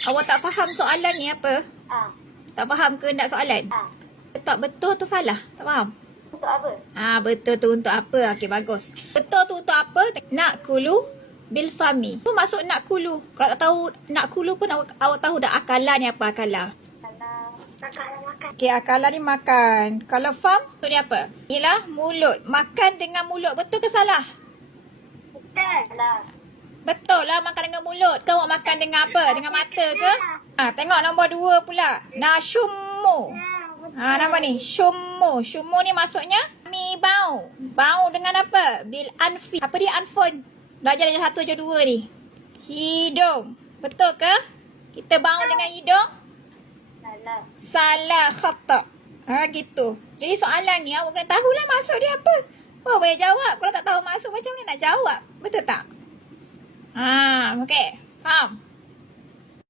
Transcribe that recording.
Awak tak faham soalan ni apa? Tak faham ke nak soalan? Tak betul tu salah? Tak faham? Untuk apa? Betul tu untuk apa? Okey, bagus. Betul tu untuk apa? Nak kulu bil fami. Tu maksud nak kulu. Kalau tak tahu nak kulu pun awak tahu dah akala ni apa akala? Kalau makan. Okey, akala ni makan. Kalau fam tu ni apa? Inilah mulut. Makan dengan mulut. Betul ke salah? Betul lah. Betul lah makan dengan mulut. Kau awak makan dengan apa? Dengan mata ke? Tengok nombor 2 pula. Nashumu. Nampak ni. Shummu. Shummu ni maksudnya mi bau. Bau dengan apa? Bil anfi. Apa dia anfon? Belajar darjah 1 darjah 2 ni. Hidung. Betul ke? Kita bau dengan hidung? Salah. Salah, khata. Gitu. Jadi soalan ni awak kena tahulah maksud dia apa. Oh, boleh jawab. Kalau tak tahu maksud macam mana nak jawab? Betul tak? Okey. Faham?